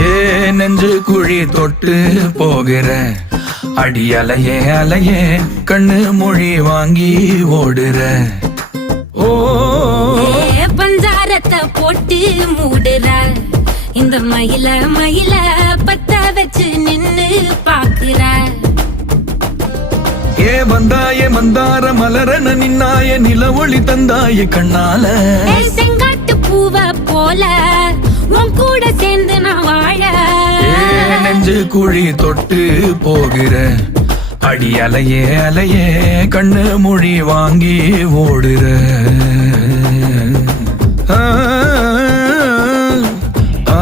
ஏ நெஞ்சு குழி தொட்டு போகிற அடி அலையே அலையே கண்ணு மொழி வாங்கி ஓடுற. ஓ பஞ்சாரத்தை போட்டு மூடுற இந்த மயில மயில பத்த வச்சு நின்னு பாக்குற. ஏ வந்தாய மந்தார மலரன நின்னாய நில ஒளி தந்தாய கண்ணால. செங்காட்டு பூவ போல உன் கூட சேர்ந்து நான் வாழ. நெஞ்சு குழி தொட்டு போகிற அடி அலையே அலையே கண்ணு மொழி வாங்கி ஓடுற. ஆ ஆ